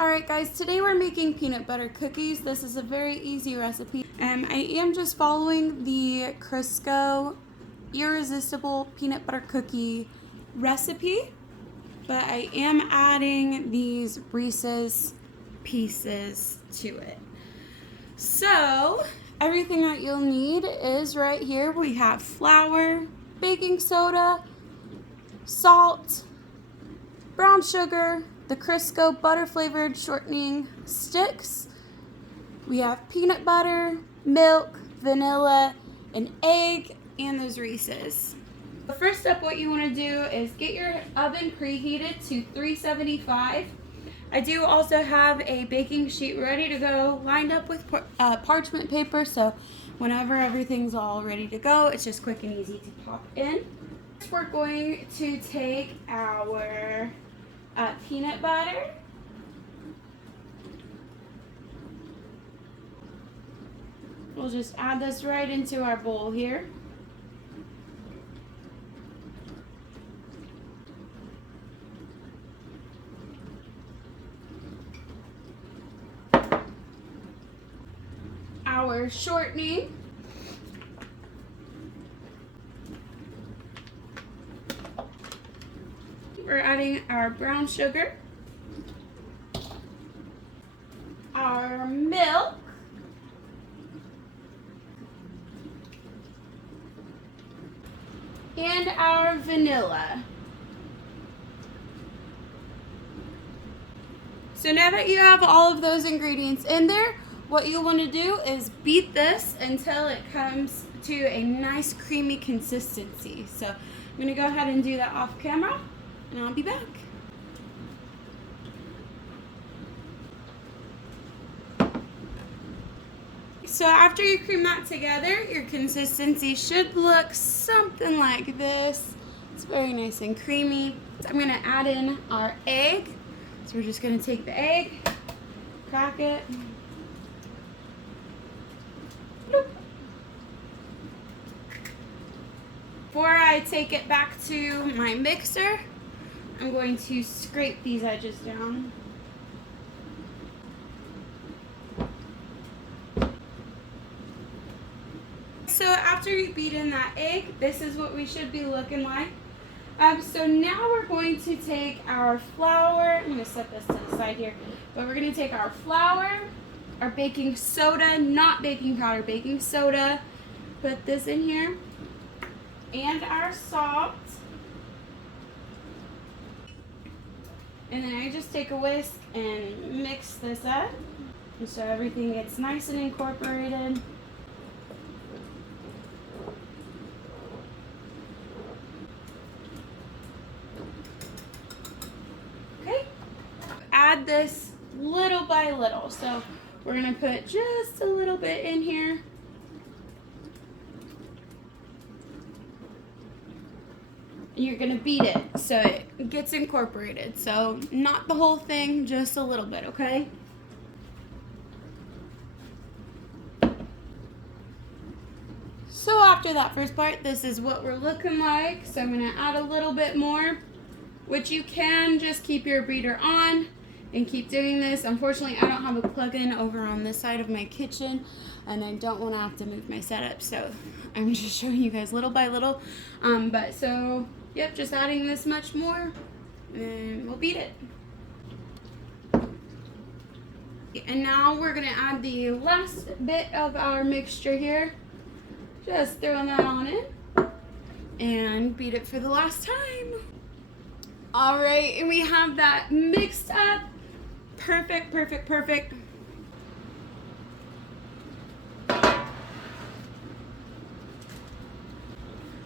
Alright guys, today we're making peanut butter cookies. This is a very easy recipe. I am just following the Crisco Irresistible peanut butter cookie recipe, but I am adding these Reese's pieces to it. So everything that you'll need is right here. We have flour, baking soda, salt, brown sugar, the Crisco butter flavored shortening sticks. We have peanut butter, milk, vanilla, an egg, and those Reese's. The first step, what you want to do is get your oven preheated to 375. I do also have a baking sheet ready to go, lined up with parchment paper, so whenever everything's all ready to go, it's just quick and easy to pop in. We're going to take our peanut butter, we'll just add this right into our bowl here. Our shortening, we're adding our brown sugar, our milk, and our vanilla. So now that you have all of those ingredients in there, what you'll want to do is beat this until it comes to a nice creamy consistency. So I'm going to go ahead and do that off camera, and I'll be back. So after you cream that together, your consistency should look something like this. It's very nice and creamy. So I'm going to add in our egg. So we're just going to take the egg, crack it. Before I take it back to my mixer, I'm going to scrape these edges down. So after you beat in that egg, this is what we should be looking like. So now we're going to take our flour. I'm going to set this to the side here. But we're going to take our flour, our baking soda, not baking powder, baking soda. Put this in here. And our salt. And then I just take a whisk and mix this up so everything gets nice and incorporated. Okay. Add this little by little. So we're going to put just a little bit in here. You're going to beat it so it gets incorporated. So not the whole thing, just a little bit, okay? So after that first part, this is what we're looking like. So I'm going to add a little bit more, which you can just keep your beater on and keep doing this. Unfortunately, I don't have a plug-in over on this side of my kitchen, and I don't want to have to move my setup, so I'm just showing you guys little by little. Yep, just adding this much more, and we'll beat it. And now we're gonna add the last bit of our mixture here. Just throwing that on in, and beat it for the last time. All right, and we have that mixed up. Perfect, perfect, perfect.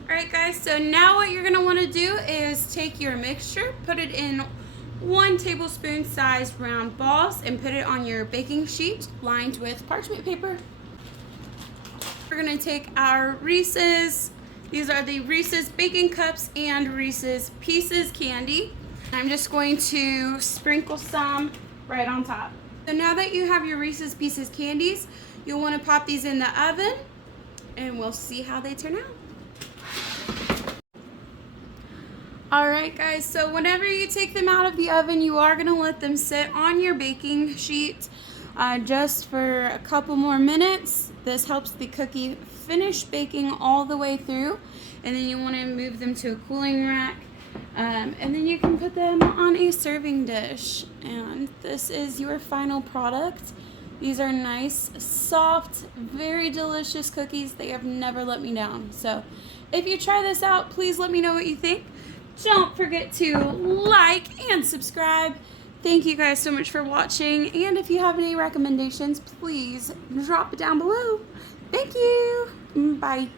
Alright guys, so now what you're going to want to do is take your mixture, put it in 1 tablespoon sized round balls, and put it on your baking sheet lined with parchment paper. We're going to take our Reese's, these are the Reese's Baking Cups and Reese's Pieces candy. I'm just going to sprinkle some right on top. So now that you have your Reese's Pieces candies, you'll want to pop these in the oven, and we'll see how they turn out. Alright guys, so whenever you take them out of the oven, you are going to let them sit on your baking sheet just for a couple more minutes. This helps the cookie finish baking all the way through, and then you want to move them to a cooling rack, and then you can put them on a serving dish. And this is your final product. These are nice, soft, very delicious cookies. They have never let me down. So if you try this out, please let me know what you think. Don't forget to like and subscribe. Thank you guys so much for watching. And if you have any recommendations, please drop it down below. Thank you. Bye.